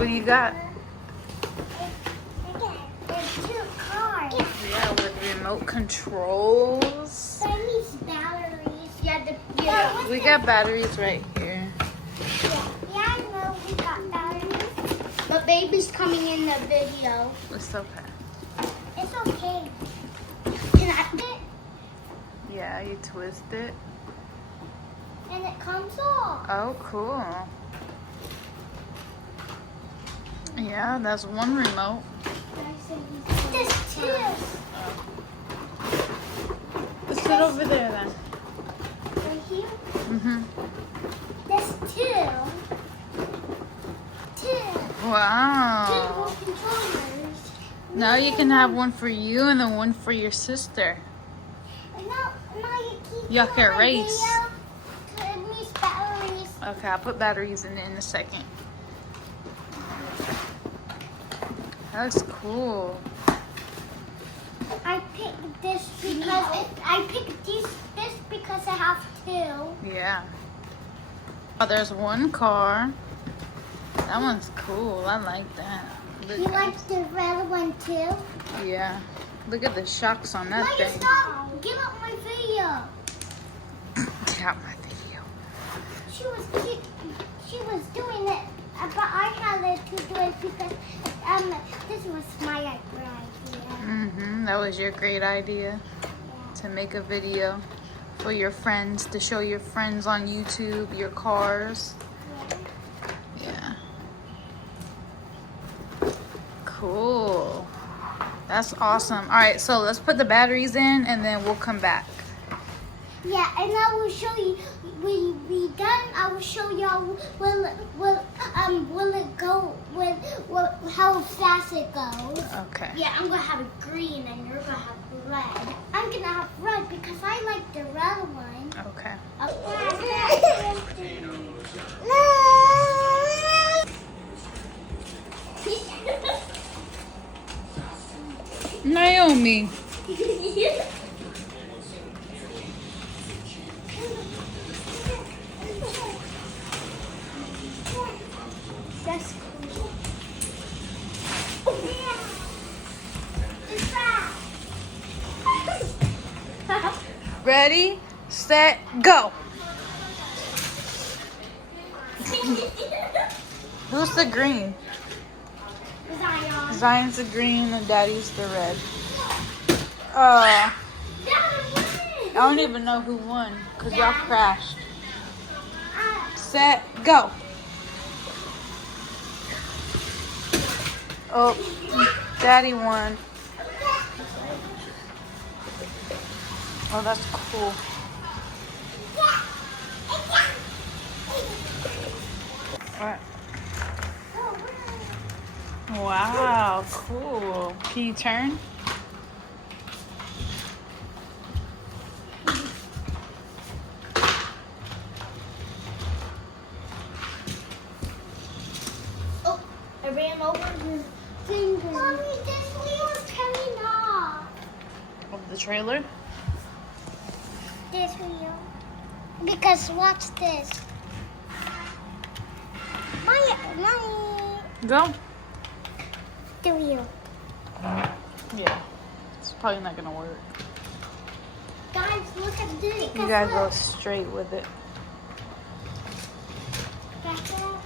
What do you got? There's 2 cars. Yeah, with remote controls. That needs batteries. Yeah, We got batteries right here. Yeah, I know we got batteries. But baby's coming in the video. It's okay. It's okay. Can I do it? Yeah, you twist it. And it comes off. Oh, cool. Yeah, that's one remote. There's 2. Let's sit over there then. Right here. Mm-hmm. There's 2. 2. Wow. 2 remote controllers. Now you can have one for you and then one for your sister. And now you keep Y'all can my race. video. It needs batteries. Okay, I'll put batteries in it in a second. That's cool. I picked this because I have 2. Yeah. Oh, there's one car. That one's cool. I like that. Look You at- like the red one too? Yeah. Look at the shocks on that Why you thing. stop? Give up my video. Get out my video. She was doing it, but I had to do it because this was my idea. Mm-hmm. That was your great idea to make a video for your friends, to show your friends on YouTube your cars. Yeah. Cool. That's awesome. All right, so let's put the batteries in and then we'll come back. Yeah, and I will show you when we done. I will show y'all will it go how fast it goes. Okay. Yeah, I'm gonna have green and you're gonna have red. I'm gonna have red because I like the red one. Okay. Naomi. That's cool. Ready, set, go. Who's the green? Zion. Zion's the green and Daddy's the red. I don't even know who won because y'all crashed. Set, go. Oh, Daddy won. Oh, that's cool. Alright. Wow, cool. Can you turn? Oh, I ran over your finger. Mommy, this wheel is coming off. Of the trailer? This wheel. Because watch this. Mommy. Go. The wheel. Yeah. It's probably not gonna work. Guys, look at this. You gotta go straight with it. Back up.